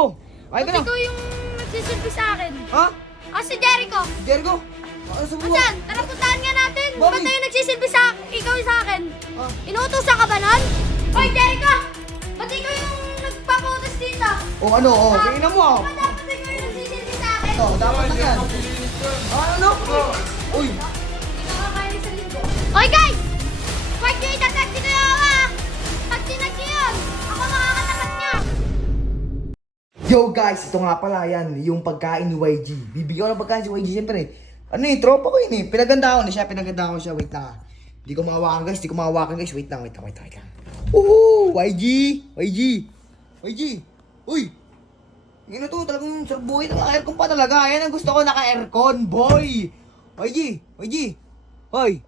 Oh, ay ka na. Ikaw yung nagsisilbi sa akin. Ha? Si Jericho. Jericho? Ano sa buwan? Asan? Tara puntahan nga natin. Bakit? Ba't tayo nagsisilbi sa ikaw sa akin? Ah. Inuutosan ka ba nun? Hoy, Jericho! Ba't ikaw yung nagpapautos dito? Oh, ano? Oh, kainan mo ah. Ba't dapat ikaw yung nagsisilbi sa akin? Oh, dapat na yan. Ano? Uy, Hindi ka kakain sa linggo. Hoy, guys! Huwag niyo itatag si Kuya Awa! Pag tinag niyo yun, ako makakatakat niya. yo guys, ito nga pala yan, yung pagkain ni YG. Bibigyan ko ng pagkain si YG, siyempre. Ano eh, tropa ko yun eh. Pinaganda ko na siya, Wait lang ah. Hindi ko mahawakan guys, Wait lang. YG! Uy! Yun na to, talagang sarap buhay. Naka-aircon pa talaga. Yan ang gusto ko, naka-aircon, boy! YG! Hoy!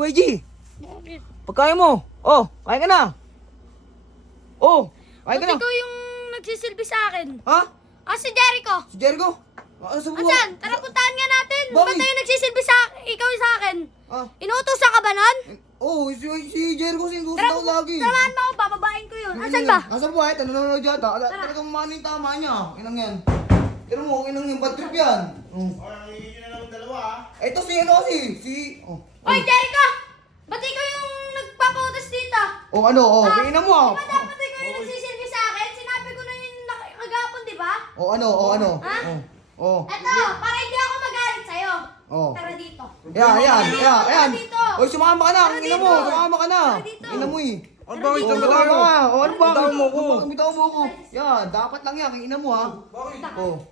YG! Pagkain mo! Oh, kain ka na! Oh, kain Ba't ka na! ikaw yung nagsisilbi sa akin? Ha? Si Jericho! Si Jericho? Ano sa buwan? Asan? Tara puntahan nga natin. Bakit? Ba't tayo nagsisilbi sa ikaw sa akin? Ah? Inuutosan ka ba nun? Oh, si Jericho sinusunod Tara, ako lagi. samahan mo ako, bababain ko yun. Asan ba? Nasa buhay, nanonood yata. Talagang mano yung tama niya. Inang yan. Pero mo, inang yung bad trip yan. Nangihingi na naman dalawa ah. Ito si ano Oh. Hoy, Jericho! Ba't ikaw yung nagpapautos dito? Oh, ano? Oh, kainan mo ah. Di ba dapat ikaw yung nagsisilbi sa akin? Sinabi ko na yun kagapon, di ba? Oh, ano? Ha? Oh. Eto, para hindi ako magalit sa'yo. Oh. Tara dito. Yan. Dito. Oy, sumama ka na. Tara Ina dito. mo, sumama ka na. Tara dito. Ina mo eh. Ano bakit Oh, dyan ba sumama tayo? ka. Oh, ano ba? Bitaw mo ko. Bitaw mo ko. Yan, dapat lang yan. Ina mo ha. Bakit?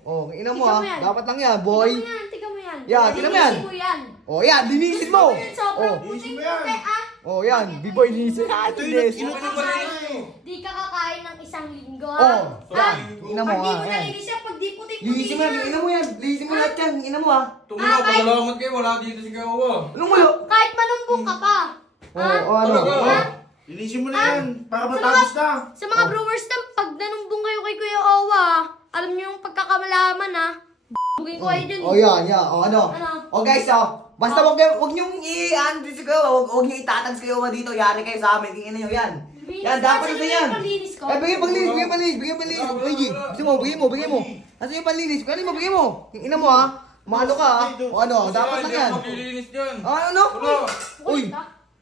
Oh, ina mo Tignan ha. mo yan. Dapat lang yan, boy. Tignan mo yan. Yan, tignan mo yan. Linisin mo yan. Oh, yan, linisin mo. Sobrang Oh. puting-puti, ah. Oh, yan. B-boy, linisin. Ah, Ito linis. yung inutusan eh. Di ka kakain ng isang linggo, Oh, ha? yan. Ina mo Pag di ha. mo Yan. nalinis yan, pag di puting-puti Linisin mo yan. Ina mo yan. Linisin mo lahat yan. Ina mo ha. Tumula, pasalamat kayo. Wala dito si Kawawa. Anong wala? Kahit manumbong ka pa. Ha? Oh, ano? Talaga? Oh. Linisin mo na yan. Para Sa matapos na. Sa mga brewers na, pag nanumbong kayo kay Kuya Owa, alam niyo yung pagkakamalaman, ha? Bugin ko kayo dun. Oh, yan. Oh, ano? Ano? Oh, guys, oh. Basta wag niyong i-ano dito kayo. Wag niyo itatag kayo dito. Yari kayo sa amin. Tingnan niyo yan. Yan, dapat ito yan. Panlinis ko. Bigyan panlinis. YG, bigyan mo. Asa yung panlinis? Kaya mo, bigyan mo. Ina mo ha. Malo ka ha. O ano, dapat lang yan. Maglilinis dyan. Ano? Wala. Uy.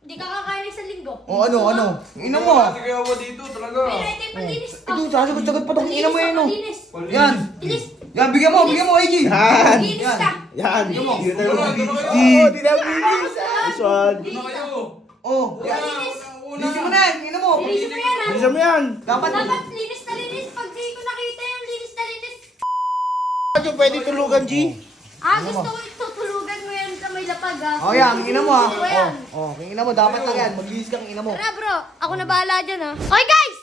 Hindi ka kakain sa linggo. O ano? Ina mo ha. Wala si Kawawa dito talaga. May ito yung panlinis ko. Ito, sasagot-sagot pa itong ina mo yan. Oh. Panlinis. Yan. Bilis. Yan, bigyan mo, YG. Panlinis ka. Yan. Bilis. Wala, doon na kayo. This one. Doon na kayo. Oh, yan. Linis. Linisin mo na yan. Ina mo. Linisin mo yan, ha? Bilisan mo yan. Dapat. Dapat linis na linis. Pag di ko nakita yung linis na linis. Bakit pwede tulugan, G? Gusto ko itutulugan mo yan sa may lapag, ha? Oh, yan. Ina mo ha. Gusto ko yan. Oh, ina mo. Dapat lang yan. Maglinis kang ina mo. Tara, bro. Ako na bahala dyan, ha? Okay, guys!